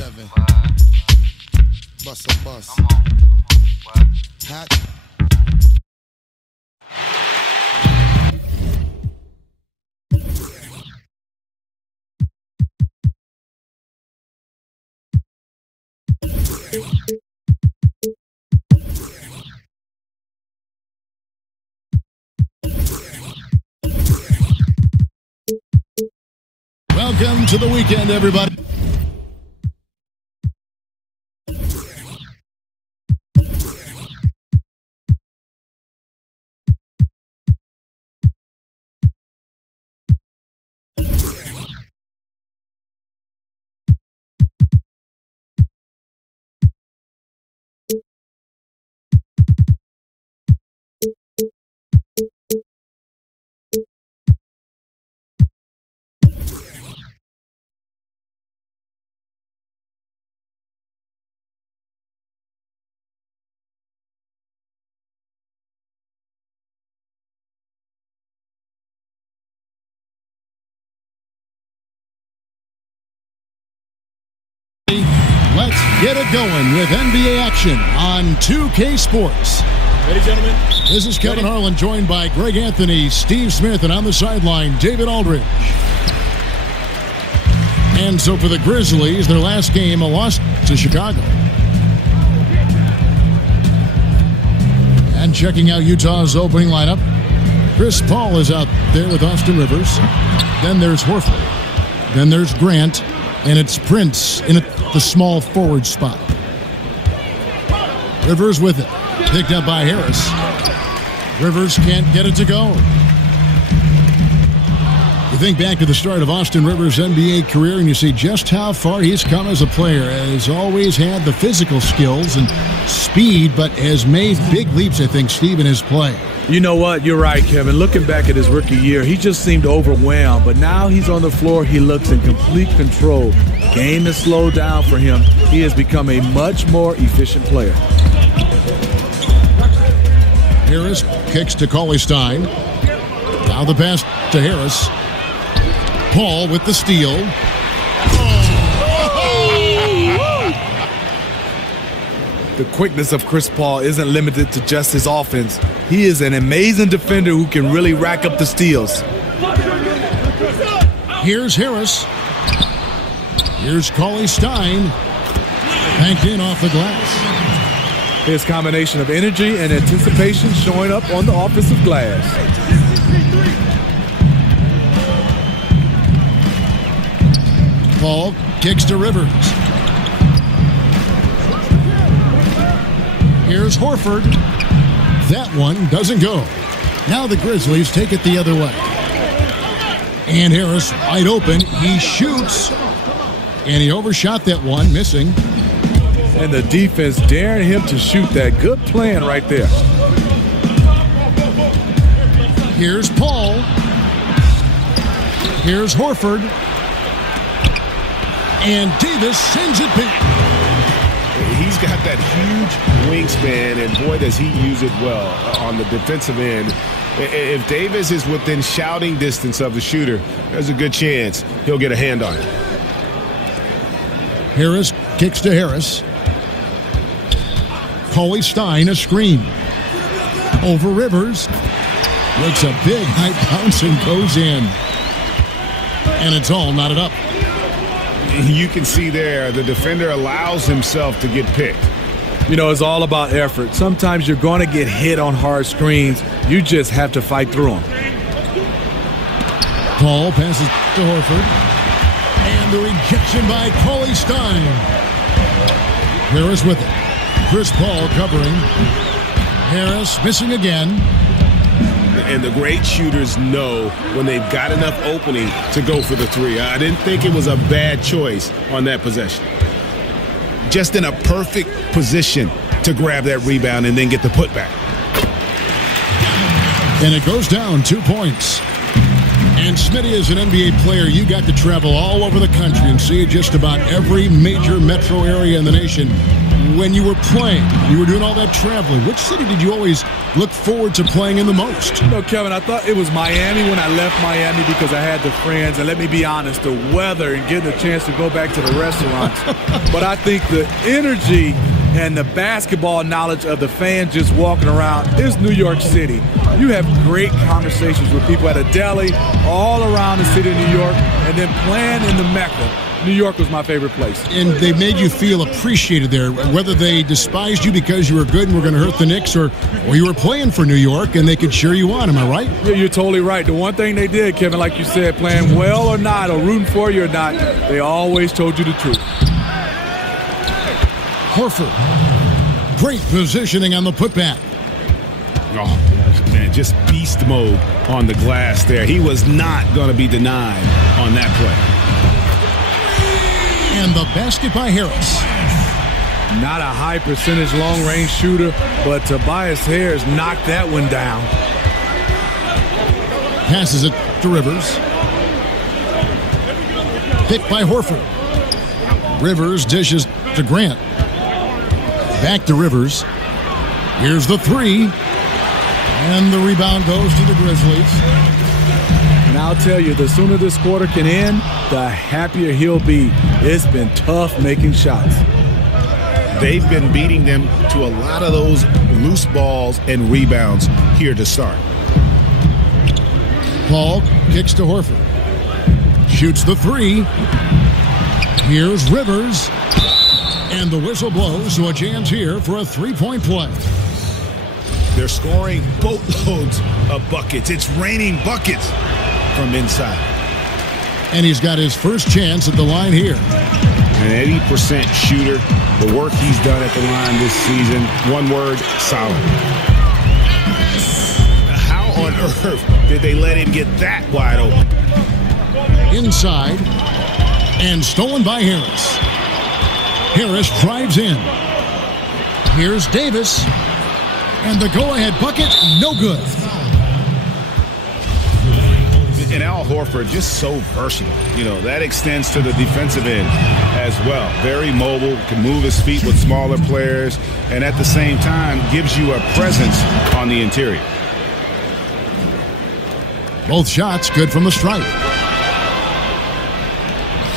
7. Bust a bus. Hat. Welcome to the weekend, everybody. Let's get it going with NBA action on 2K Sports. Ladies and gentlemen, This is Kevin Harlan, joined by Greg Anthony, Steve Smith, and on the sideline, David Aldridge. And so for the Grizzlies, their last game, a loss to Chicago. And checking out Utah's opening lineup, Chris Paul is out there with Austin Rivers. Then there's Horford. Then there's Grant. And it's Prince in the small forward spot. Rivers with it. Picked up by Harris. Rivers can't get it to go. You think back to the start of Austin Rivers' NBA career and you see just how far he's come as a player. Has always had the physical skills and speed, but has made big leaps, I think, Steve, in his play. you know what? You're right, Kevin. Looking back at his rookie year, he just seemed overwhelmed. But now he's on the floor. He looks in complete control. Game has slowed down for him. He has become a much more efficient player. Harris kicks to Cauley-Stein. Now the pass to Harris. Paul with the steal. The quickness of Chris Paul isn't limited to just his offense. He is an amazing defender who can really rack up the steals. Here's Harris. Here's Cauley-Stein. Banked in off the glass. His combination of energy and anticipation showing up on the offensive glass. Paul kicks to Rivers. Here's Horford. That one doesn't go. Now the Grizzlies take it the other way. And Harris wide open. He shoots. And he overshot that one, missing. And the defense daring him to shoot that. Good plan right there. Here's Paul. Here's Horford. And Davis sends it back. He's got that huge wingspan, and boy, does he use it well on the defensive end. If Davis is within shouting distance of the shooter, there's a good chance he'll get a hand on it. Harris kicks to Harris. Cauley-Stein, a screen. Over Rivers. Looks a big high bounce and goes in. And it's all knotted up. You can see there the defender allows himself to get picked. You know, it's all about effort. Sometimes you're going to get hit on hard screens. You just have to fight through them. Paul passes to Horford. And the rejection by Cauley-Stein. Harris with it. Chris Paul covering. Harris missing again. And the great shooters know when they've got enough opening to go for the three. I didn't think it was a bad choice on that possession. Just in a perfect position to grab that rebound and then get the putback. And it goes down 2 points. And Smitty, as an NBA player, you got to travel all over the country and see just about every major metro area in the nation. when you were playing, you were doing all that traveling, which city did you always look forward to playing in the most? You know, Kevin, I thought it was Miami when I left Miami because I had the friends. And let me be honest, the weather and getting a chance to go back to the restaurants. But I think the energy and the basketball knowledge of the fans just walking around is New York City. You have great conversations with people at a deli all around the city of New York, and then playing in the Mecca. New York was my favorite place. And they made you feel appreciated there, whether they despised you because you were good and were going to hurt the Knicks, or you were playing for New York and they could cheer you on. Am I right? Yeah, you're totally right. The one thing they did, Kevin, like you said, playing well or not, or rooting for you or not, they always told you the truth. Horford. Great positioning on the putback. Oh, man, just beast mode on the glass there. He was not going to be denied on that play. And the basket by Harris. Not a high percentage long-range shooter, but Tobias Harris knocked that one down. Passes it to Rivers. Picked by Horford. Rivers dishes to Grant. Back to Rivers. Here's the three. And the rebound goes to the Grizzlies. And I'll tell you, the sooner this quarter can end, the happier he'll be. It's been tough making shots. They've been beating them to a lot of those loose balls and rebounds here to start. Paul kicks to Horford. Shoots the three. Here's Rivers. And the whistle blows, so a chance here for a three-point play. They're scoring boatloads of buckets. It's raining buckets from inside. And he's got his first chance at the line here. An 80% shooter. The work he's done at the line this season, one word, solid. How on earth did they let him get that wide open? Inside. And stolen by Harris. Harris drives in. Here's Davis. And the go-ahead bucket, no good. And Al Horford, just so versatile. You know, that extends to the defensive end as well. Very mobile, can move his feet with smaller players, and at the same time gives you a presence on the interior. Both shots good from the stripe.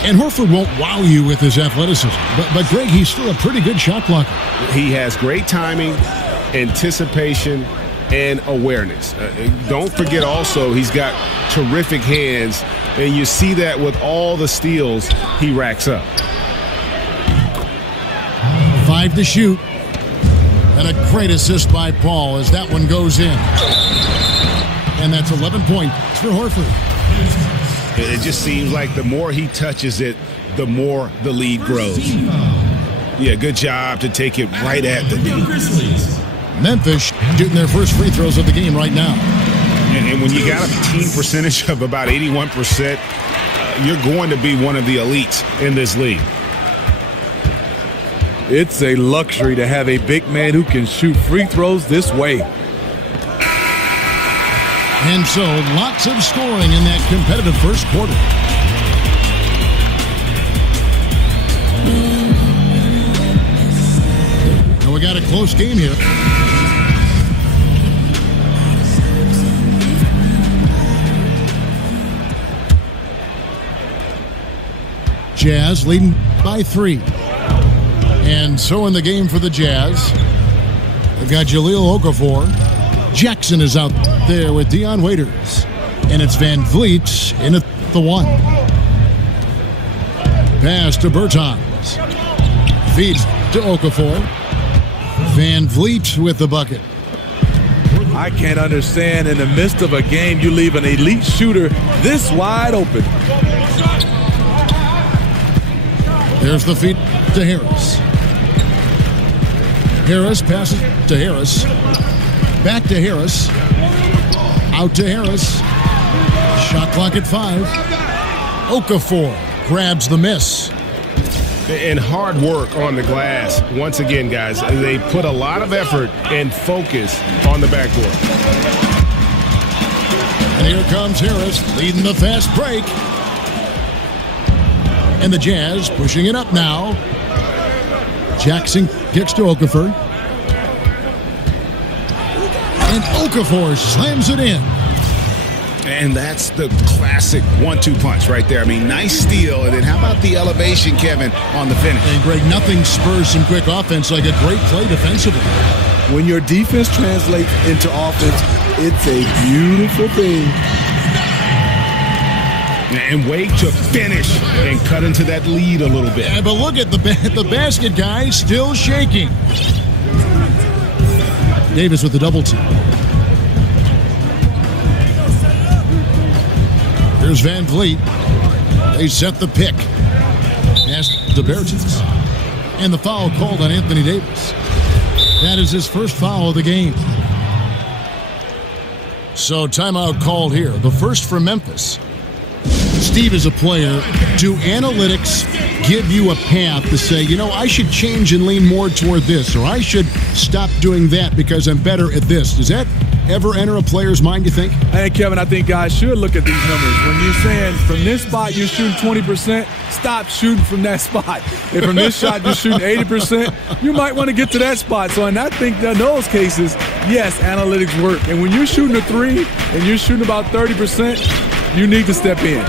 And Horford won't wow you with his athleticism. But Greg, he's still a pretty good shot blocker. He has great timing, anticipation, and awareness. Don't forget also he's got terrific hands, and you see that with all the steals he racks up. 5 to shoot. And a great assist by Paul as that one goes in. And that's 11 points for Horford. It just seems like the more he touches it, the more the lead grows. Yeah, good job to take it right at the lead. Memphis shooting their first free throws of the game right now. And when you got a team percentage of about 81%, you're going to be one of the elites in this league. It's a luxury to have a big man who can shoot free throws this way. And so, lots of scoring in that competitive first quarter. And we got a close game here. Jazz leading by 3. And so in the game for the Jazz, they've got Jahlil Okafor. Jackson is out there with Dion Waiters. And it's Van Vliet in at the 1. Pass to Bertans. Feeds to Okafor. Van Vliet with the bucket. I can't understand in the midst of a game you leave an elite shooter this wide open. There's the feed to Harris. Harris passes to Harris. Back to Harris. Out to Harris. Shot clock at 5. Okafor grabs the miss. And hard work on the glass. Once again, guys, they put a lot of effort and focus on the backboard. And here comes Harris leading the fast break. And the Jazz pushing it up now. Jackson kicks to Okafor. And Okafor slams it in. And that's the classic 1-2 punch right there. I mean, nice steal. And then how about the elevation, Kevin, on the finish? And Greg, nothing spurs some quick offense like a great play defensively. When your defense translates into offense, it's a beautiful thing. And Wade to finish and cut into that lead a little bit. Yeah, but look at the basket, guys, still shaking. Davis with the double team. Here's Van Vliet. They set the pick. Pass to Bertens. And the foul called on Anthony Davis. That is his first foul of the game. So timeout called here. The first for Memphis. Steve, as a player, do analytics give you a path to say, you know, I should change and lean more toward this, or I should stop doing that because I'm better at this? Does that ever enter a player's mind, you think? Hey, Kevin, I think guys should look at these numbers. When you're saying from this spot you're shooting 20%, stop shooting from that spot. If from this shot you're shooting 80%, you might want to get to that spot. So, and I think that in those cases, yes, analytics work. And when you're shooting a three and you're shooting about 30%, you need to step in.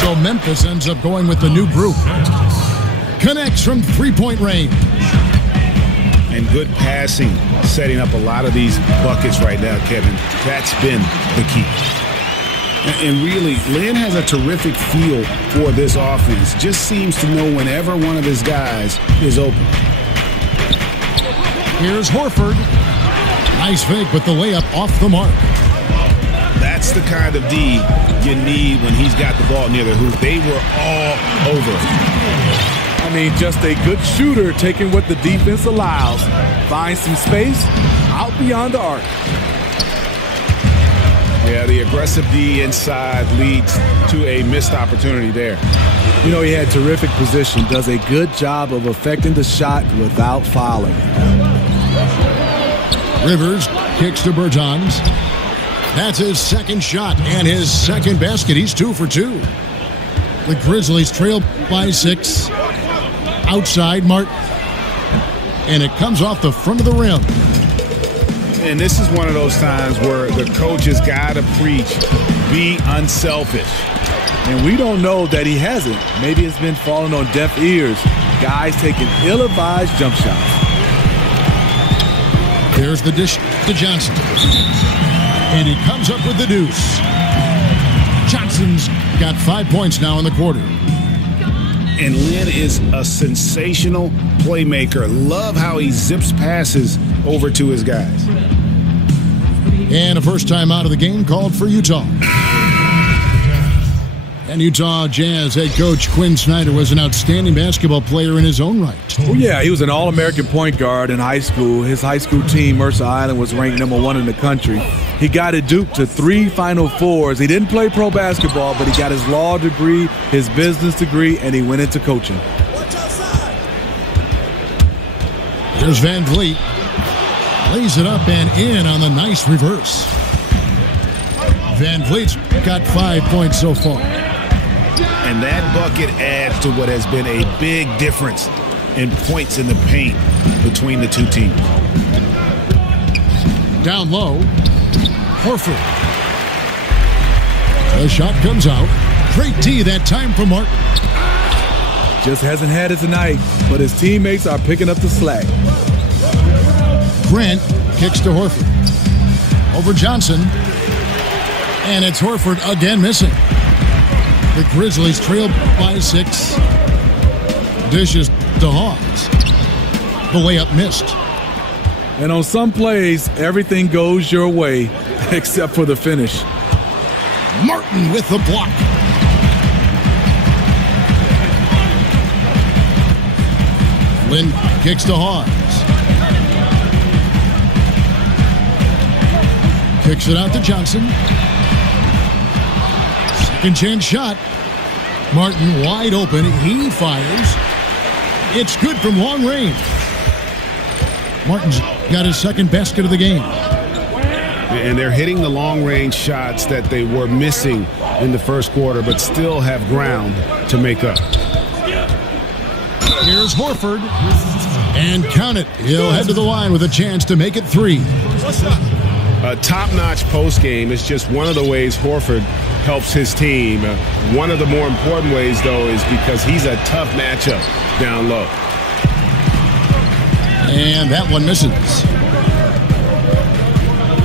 So Memphis ends up going with the new group. Connects from three-point range. And good passing, setting up a lot of these buckets right now, Kevin. That's been the key. And really, Lynn has a terrific feel for this offense. Just seems to know whenever one of his guys is open. Here's Horford. Nice fake, but the layup off the mark. That's the kind of D you need when he's got the ball near the hoop. They were all over. I mean, just a good shooter taking what the defense allows. Find some space out beyond the arc. Yeah, the aggressive D inside leads to a missed opportunity there. You know, he had terrific position, does a good job of affecting the shot without fouling. Rivers kicks to Bertans. That's his second shot and his second basket. He's 2 for 2. The Grizzlies trail by 6. Outside, Martin. And it comes off the front of the rim. And this is one of those times where the coach has got to preach, be unselfish. And we don't know that he hasn't. Maybe it's been falling on deaf ears. Guys taking ill-advised jump shots. There's the dish to Johnson. And he comes up with the deuce. Johnson's got 5 points now in the quarter. And Lynn is a sensational playmaker. Love how he zips passes over to his guys. And a first time out of the game called for Utah. And Utah Jazz head coach Quinn Snyder was an outstanding basketball player in his own right. Well, yeah, he was an All-American point guard in high school. His high school team, Mercer Island, was ranked #1 in the country. He got at Duke to 3 Final Fours. He didn't play pro basketball, but he got his law degree, his business degree, and he went into coaching. There's Van Vliet. Lays it up and in on the nice reverse. Van Vliet's got 5 points so far. And that bucket adds to what has been a big difference in points in the paint between the two teams. Down low, Horford. The shot comes out. Great D that time from Martin. Just hasn't had it tonight, but his teammates are picking up the slack. Grant kicks to Horford. Over Johnson. And it's Horford again missing. The Grizzlies trail by 6. Dishes to Hawks. The layup missed. And on some plays, everything goes your way except for the finish. Martin with the block. Lynn kicks to Hawks. Kicks it out to Johnson. Second chance shot. Martin wide open. He fires. It's good from long range. Martin's got his second basket of the game. And they're hitting the long-range shots that they were missing in the first quarter, but still have ground to make up. Here's Horford. And count it. He'll head to the line with a chance to make it 3. A top-notch postgame is just one of the ways Horford helps his team. One of the more important ways, though, is because he's a tough matchup down low. And that one misses.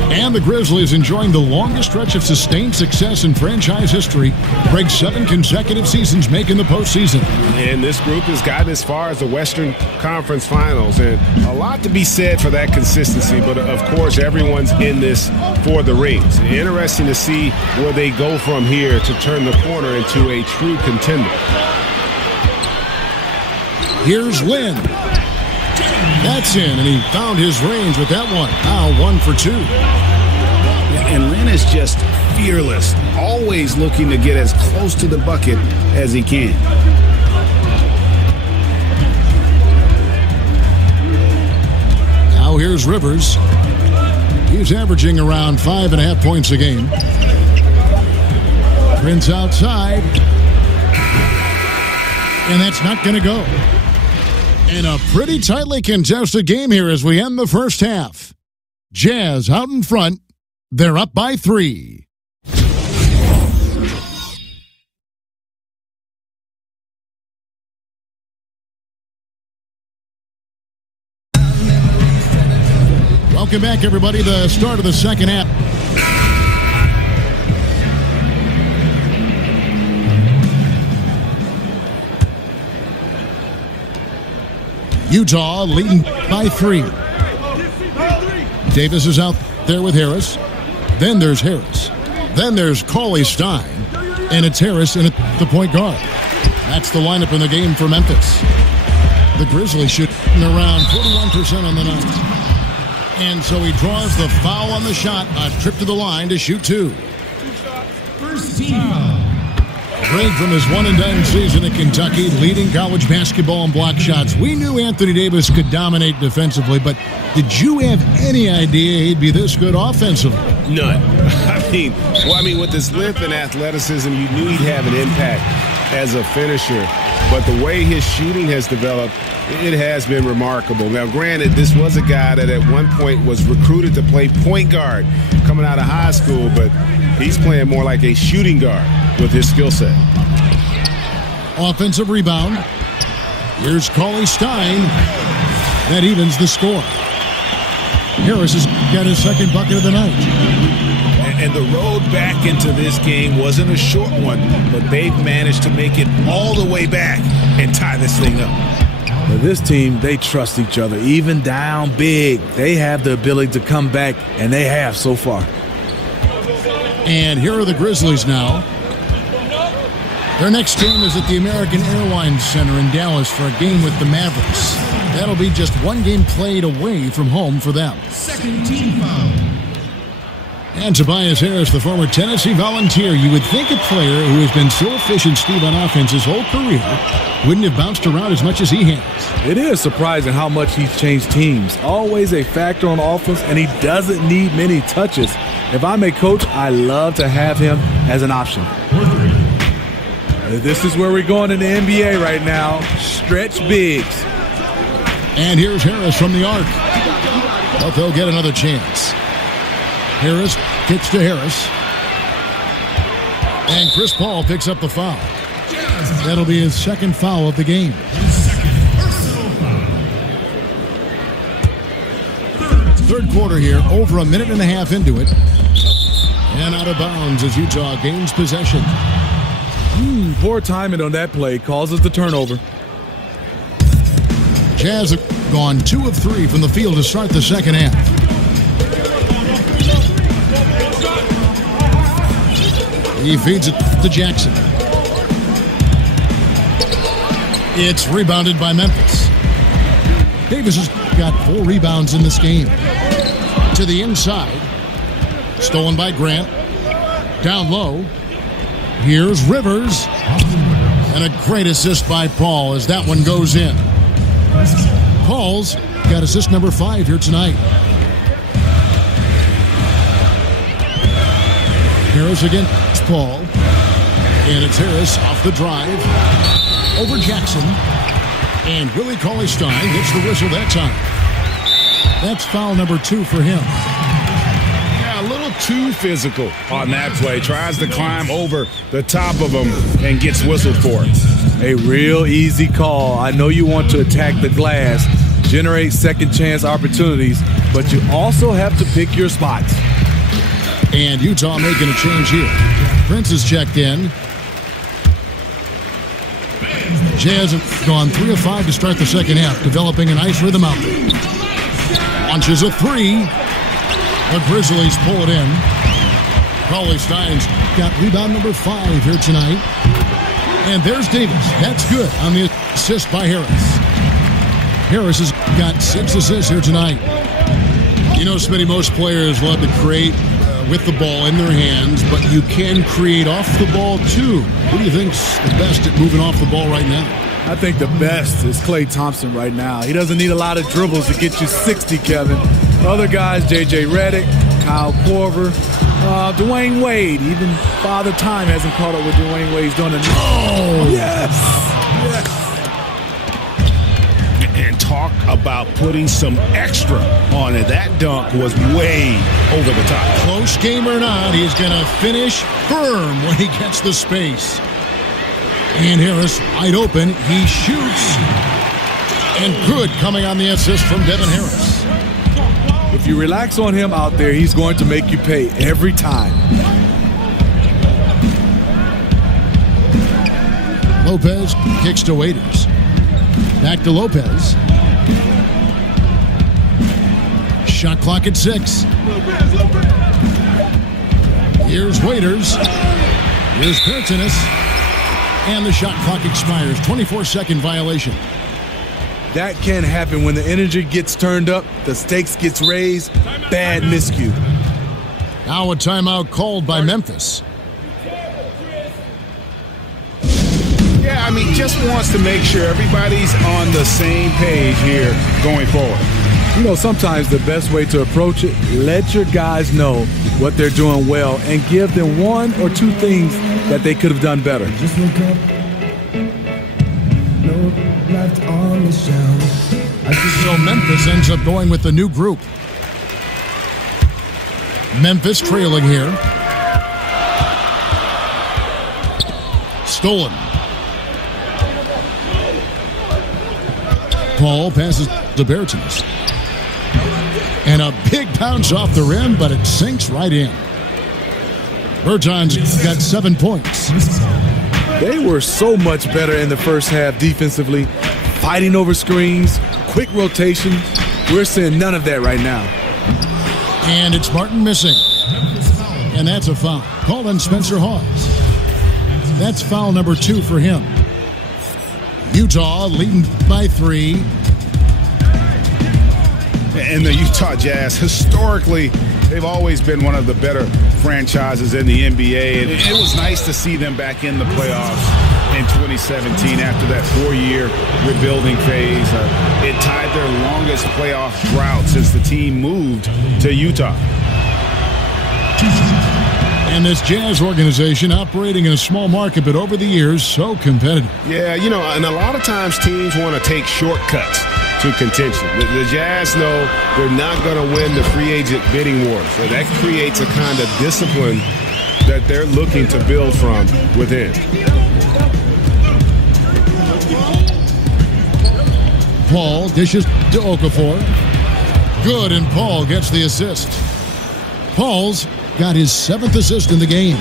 And the Grizzlies enjoying the longest stretch of sustained success in franchise history. Break 7 consecutive seasons making the postseason. And this group has gotten as far as the Western Conference Finals. And a lot to be said for that consistency. But, of course, everyone's in this for the rings. Interesting to see where they go from here to turn the corner into a true contender. Here's Lynn. That's in, and he found his range with that one. Now 1 for 2. And Lynn is just fearless, always looking to get as close to the bucket as he can. Now here's Rivers. He's averaging around 5.5 points a game. Prince outside. And that's not going to go. And a pretty tightly contested game here as we end the first half. Jazz out in front. They're up by 3. Welcome back, everybody. The start of the second half. Utah leading by 3. Davis is out there with Harris. Then there's Harris. Then there's Cauley Stein. And it's Harris in at the point guard. That's the lineup in the game for Memphis. The Grizzlies shooting around 41% on the night. And so he draws the foul on the shot. A trip to the line to shoot 2. First team foul. Break from his one-and-done season at Kentucky, leading college basketball in block shots. We knew Anthony Davis could dominate defensively, but did you have any idea he'd be this good offensively? None. I mean, with his length and athleticism, you knew he'd have an impact as a finisher. But the way his shooting has developed, it has been remarkable. Now, granted, this was a guy that at one point was recruited to play point guard coming out of high school, but he's playing more like a shooting guard with his skill set. Offensive rebound. Here's Cauley Stein. That evens the score. Harris has got his second bucket of the night. And the road back into this game wasn't a short one, but they've managed to make it all the way back and tie this thing up. Now this team, they trust each other. Even down big, they have the ability to come back, and they have so far. And here are the Grizzlies now. Their next game is at the American Airlines Center in Dallas for a game with the Mavericks. That'll be just one game played away from home for them. Second team foul. And Tobias Harris, the former Tennessee Volunteer. You would think a player who has been so efficient, Steve, on offense his whole career wouldn't have bounced around as much as he has. It is surprising how much he's changed teams. Always a factor on offense, and he doesn't need many touches. If I'm a coach, I love to have him as an option. This is where we're going in the NBA right now. Stretch bigs. And here's Harris from the arc. But they'll get another chance. Harris kicks to Harris. And Chris Paul picks up the foul. That'll be his second foul of the game. Third quarter here, over a minute and a half into it. And out of bounds as Utah gains possession. Poor timing on that play causes the turnover. Jazz have gone 2 of 3 from the field to start the second half. He feeds it to Jackson. It's rebounded by Memphis. Davis has got 4 rebounds in this game. To the inside. Stolen by Grant. Down low. Here's Rivers. And a great assist by Paul as that one goes in. Paul's got assist number 5 here tonight. Harris against Paul. And it's Harris off the drive. Over Jackson. And Willie Cauley-Stein gets the whistle that time. That's foul number 2 for him. Yeah, a little too physical on that play. Tries to climb over the top of him and gets whistled for it. A real easy call. I know you want to attack the glass, generate second chance opportunities, but you also have to pick your spots. And Utah making a change here. Prince is checked in. Jazz have gone 3 of 5 to start the second half, developing a nice rhythm out there. Launches a 3. The Grizzlies pull it in. Cauley-Stein's got rebound number 5 here tonight. And there's Davis. That's good on the assist by Harris. Harris has got 6 assists here tonight. You know, Smitty, most players love to create with the ball in their hands, but you can create off the ball too. Who do you think's the best at moving off the ball right now? I think the best is Klay Thompson right now. He doesn't need a lot of dribbles to get you 60, Kevin. Other guys, J.J. Redick, Kyle Korver, Dwayne Wade. Even Father Time hasn't caught up with Dwayne Wade. He's doing it. Oh, yes. Yes. And talk about putting some extra on it. That dunk was way over the top. Close game or not, he's going to finish firm when he gets the space. And Harris wide open. He shoots. And good coming on the assist from Devin Harris. If you relax on him out there, he's going to make you pay every time. Lopez kicks to Waiters. Back to Lopez. Shot clock at 6. Here's Waiters. Here's Pertinis. And the shot clock expires. 24-second violation. That can happen when the energy gets turned up, the stakes gets raised. Bad miscue. Now a timeout called by Memphis. Yeah, I mean, just wants to make sure everybody's on the same page here going forward. You know, sometimes the best way to approach it, let your guys know what they're doing well and give them 1 or 2 things that they could have done better. Just look up. No left on the shelf. So Memphis ends up going with the new group. Memphis trailing here. Stolen. Paul passes to Bertans. And a big bounce off the rim, but it sinks right in. Bertans got 7 points. They were so much better in the first half defensively, fighting over screens, quick rotation. We're seeing none of that right now. And it's Martin missing. And that's a foul. Called on Spencer Hawes. That's foul number 2 for him. Utah leading by 3. And the Utah Jazz, historically, they've always been one of the better franchises in the NBA. And it was nice to see them back in the playoffs in 2017 after that 4-year rebuilding phase. It tied their longest playoff drought since the team moved to Utah. And this Jazz organization operating in a small market, but over the years, so competitive. Yeah, you know, and a lot of times teams want to take shortcuts to contention. The Jazz know they're not going to win the free agent bidding war. So that creates a kind of discipline that they're looking to build from within. Paul dishes to Okafor. Good, and Paul gets the assist. Paul's got his 7th assist in the game.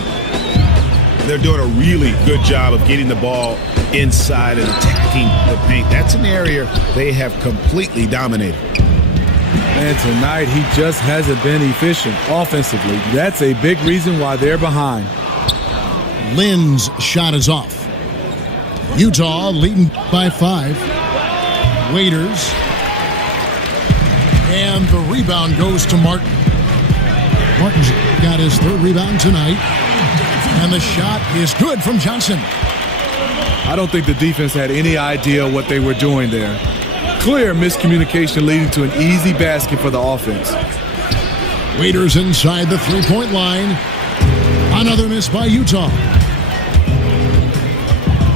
They're doing a really good job of getting the ball inside and attacking the paint. That's an area they have completely dominated. And tonight he just hasn't been efficient offensively. That's a big reason why they're behind. Lynn's shot is off. Utah leading by 5. Waiters. And the rebound goes to Martin. Martin's got his 3rd rebound tonight. And the shot is good from Johnson. I don't think the defense had any idea what they were doing there. Clear miscommunication leading to an easy basket for the offense. Waiters inside the 3-point line. Another miss by Utah.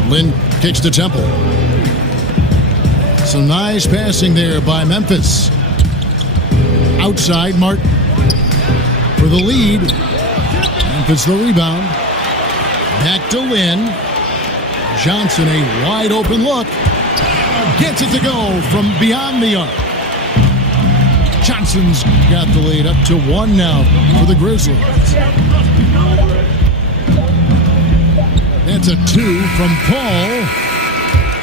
Lynn kicks to Temple. Some nice passing there by Memphis. Outside, Martin for the lead. Memphis the rebound. Back to Lynn. Johnson, a wide open look. Gets it to go from beyond the arc. Johnson's got the lead up to 1 now for the Grizzlies. That's a 2 from Paul.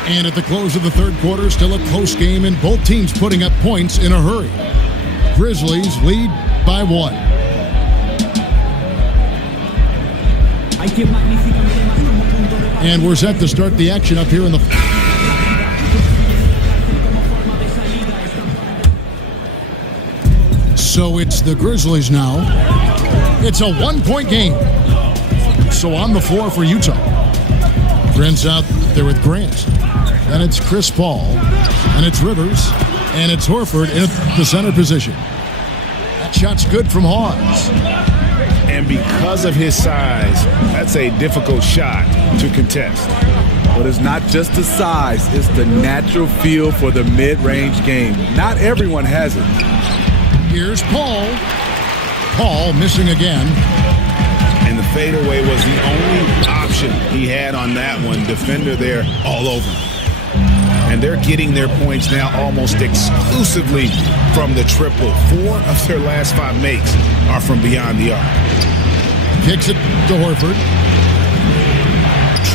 And at the close of the third quarter, still a close game, and both teams putting up points in a hurry. Grizzlies lead by 1. And we're set to start the action up here in the... So it's the Grizzlies now. It's a 1-point game. So on the floor for Utah. Grant's out there with Grant. And it's Chris Paul. And it's Rivers. And it's Horford in the center position. That shot's good from Hawes. And because of his size, that's a difficult shot to contest. But it's not just the size, it's the natural feel for the mid-range game. Not everyone has it. Here's Paul. Paul missing again. And the fadeaway was the only option he had on that one. Defender there all over him. And they're getting their points now almost exclusively from the triple. 4 of their last 5 makes are from beyond the arc. Kicks it to Horford.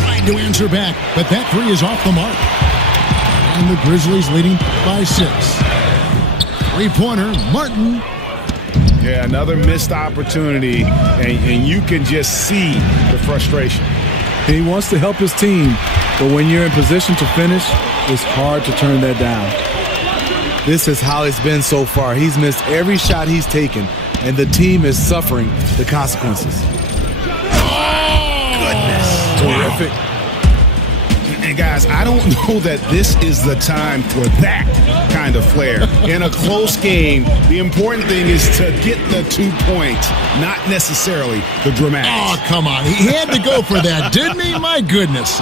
Trying to answer back, but that 3 is off the mark. And the Grizzlies leading by 6. 3-pointer, Martin. Yeah, another missed opportunity, and you can just see the frustration. He wants to help his team, but when you're in position to finish, it's hard to turn that down. This is how it's been so far. He's missed every shot he's taken, and the team is suffering the consequences. Goodness. Terrific. And guys, I don't know that this is the time for that kind of flair. In a close game, the important thing is to get the 2 points, not necessarily the dramatics. Oh, come on. He had to go for that, didn't he? My goodness.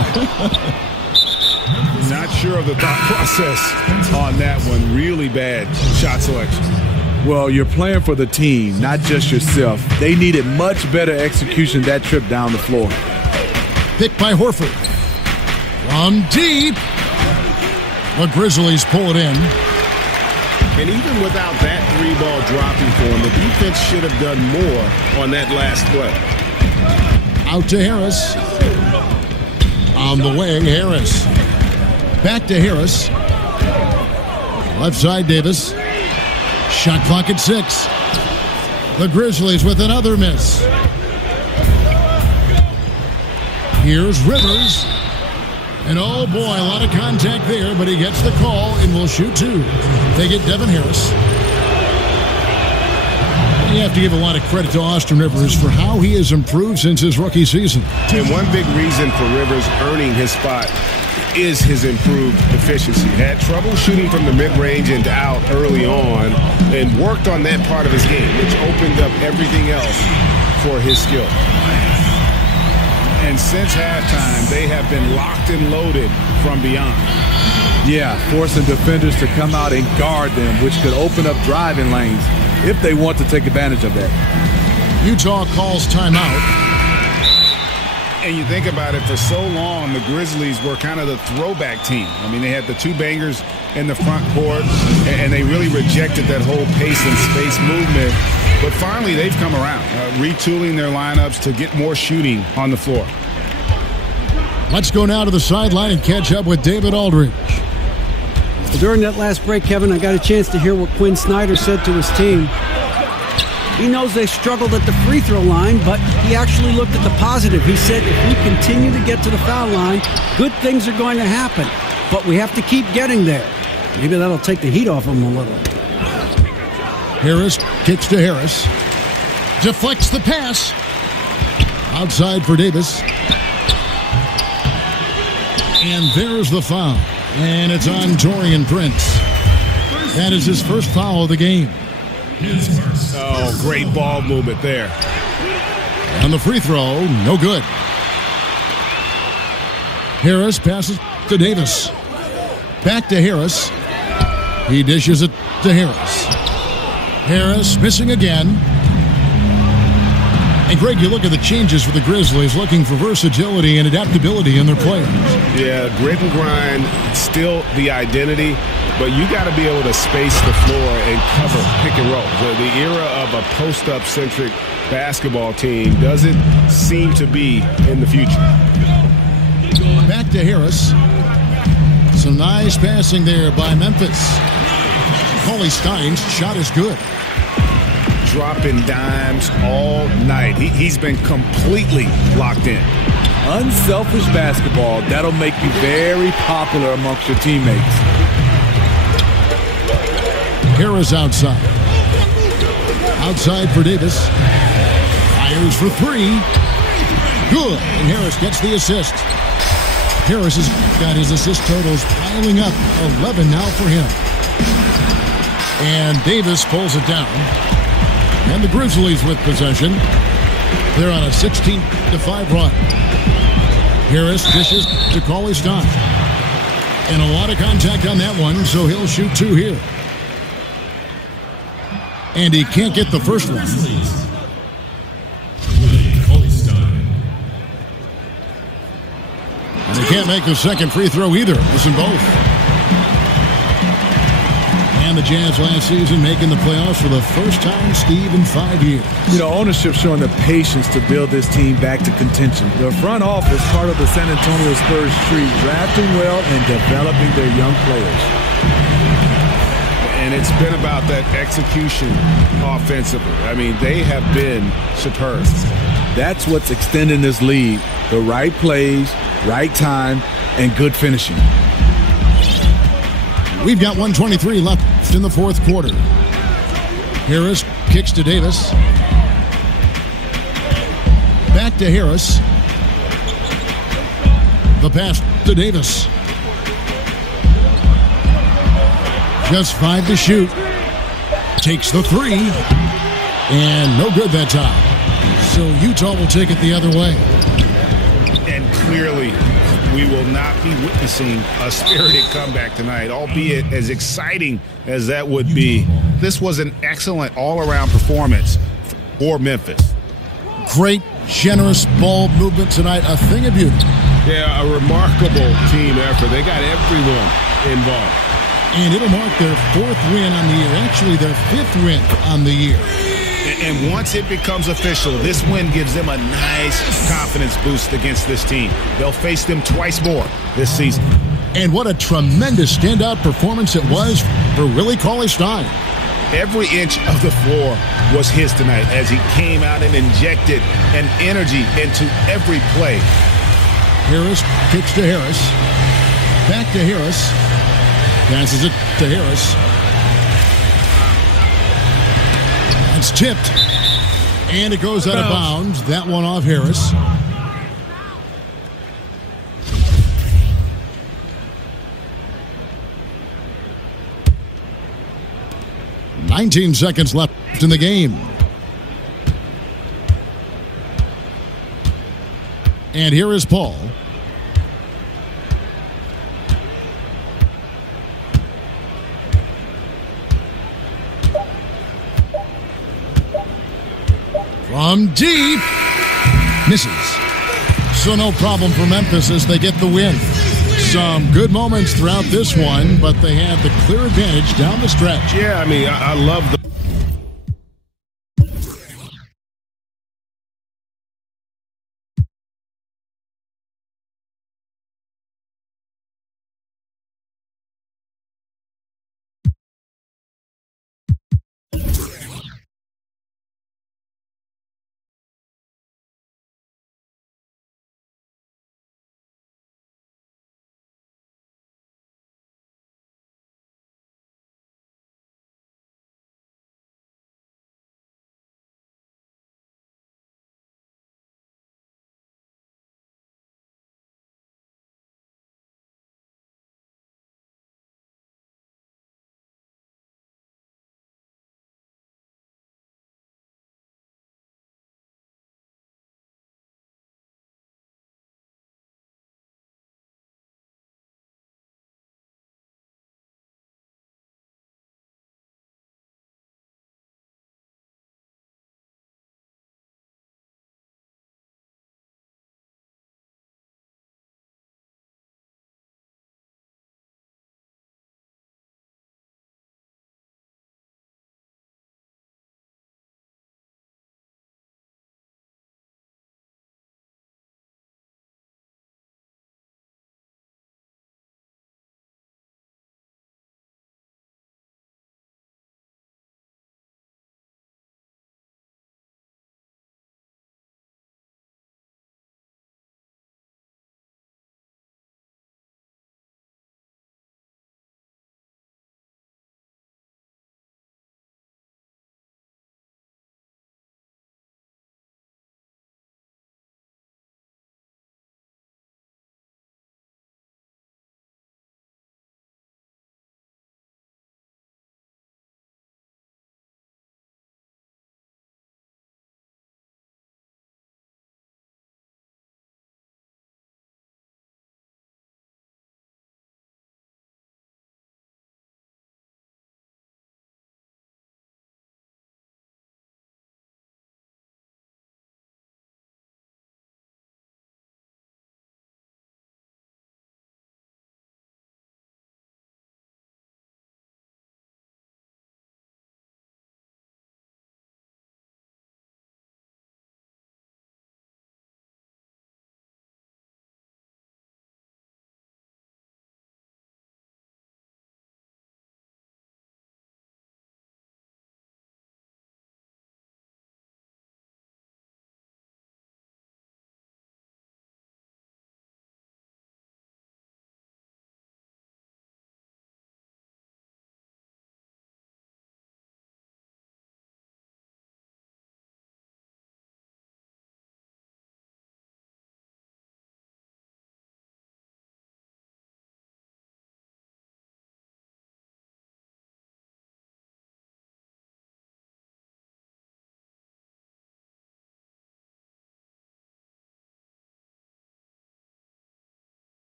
Not sure of the thought process on that one. Really bad shot selection. Well, you're playing for the team, not just yourself. They needed much better execution that trip down the floor. Picked by Horford. From deep. The Grizzlies pull it in. And even without that 3-ball dropping for him, the defense should have done more on that last play. Out to Harris. On the wing, Harris. Back to Harris. Left side, Davis. Shot clock at 6. The Grizzlies with another miss. Here's Rivers. And oh boy, a lot of contact there, but he gets the call and will shoot 2. They get Devin Harris. You have to give a lot of credit to Austin Rivers for how he has improved since his rookie season. And one big reason for Rivers earning his spot is his improved efficiency. Had trouble shooting from the mid-range and out early on and worked on that part of his game, which opened up everything else for his skill. And since halftime, they have been locked and loaded from beyond. Yeah, forcing defenders to come out and guard them, which could open up driving lanes if they want to take advantage of that. Utah calls timeout. And you think about it, for so long, the Grizzlies were kind of the throwback team. I mean, they had the 2 bangers in the front court, and they really rejected that whole pace and space movement. But finally, they've come around, retooling their lineups to get more shooting on the floor. Let's go now to the sideline and catch up with David Aldridge. During that last break, Kevin, I got a chance to hear what Quinn Snyder said to his team. He knows they struggled at the free throw line, but he actually looked at the positive. He said, if we continue to get to the foul line, good things are going to happen. But we have to keep getting there. Maybe that'll take the heat off him a little. Harris kicks to Harris. Deflects the pass. Outside for Davis. And there's the foul. And it's on Taurean Prince. That is his first foul of the game. Oh, great ball movement there. And the free throw, no good. Harris passes to Davis. Back to Harris. He dishes it to Harris. Harris missing again. And Greg, you look at the changes for the Grizzlies, looking for versatility and adaptability in their players. Yeah, grit and grind, still the identity, but you got to be able to space the floor and cover pick and roll. The era of a post-up centric basketball team doesn't seem to be in the future. Back to Harris. Some nice passing there by Memphis. Cauley Stein's shot is good. Dropping dimes all night. He's been completely locked in. Unselfish basketball, that'll make you very popular amongst your teammates. Harris outside. Outside for Davis. Fires for three. Good. And Harris gets the assist. Harris has got his assist totals piling up. 11 now for him. And Davis pulls it down. And the Grizzlies with possession. They're on a 16-5 run. Harris dishes to Cauley Stein. And a lot of contact on that one, so he'll shoot two here. And he can't get the first one. And he can't make the second free throw either. Listen both. And the Jazz last season making the playoffs for the first time, Steve, in 5 years. You know, ownership showing the patience to build this team back to contention. The front office, part of the San Antonio Spurs tree, drafting well and developing their young players. And it's been about that execution offensively. I mean, they have been superb. That's what's extending this lead. The right plays, right time, and good finishing. We've got 1:23 left in the fourth quarter. Harris kicks to Davis. Back to Harris. The pass to Davis. Just 5 to shoot. Takes the three. And no good that time. So Utah will take it the other way. And clearly, we will not be witnessing a spirited comeback tonight, albeit as exciting as that would be. This was an excellent all-around performance for Memphis. Great, generous ball movement tonight. A thing of beauty. Yeah, a remarkable team effort. They got everyone involved. And it'll mark their 4th win on the year. Actually, their 5th win on the year. And once it becomes official, this win gives them a nice confidence boost against this team. They'll face them twice more this season. And what a tremendous standout performance it was for Willie Cauley-Stein. Every inch of the floor was his tonight as he came out and injected an energy into every play. Harris kicks to Harris. Back to Harris. Passes it to Harris. It's tipped. And it goes out of bounds. That one off Harris. "19 seconds left in the game. And here is Paul. From deep. Misses. So no problem for Memphis as they get the win. Some good moments throughout this one, but they had the clear advantage down the stretch. Yeah, I mean, I love the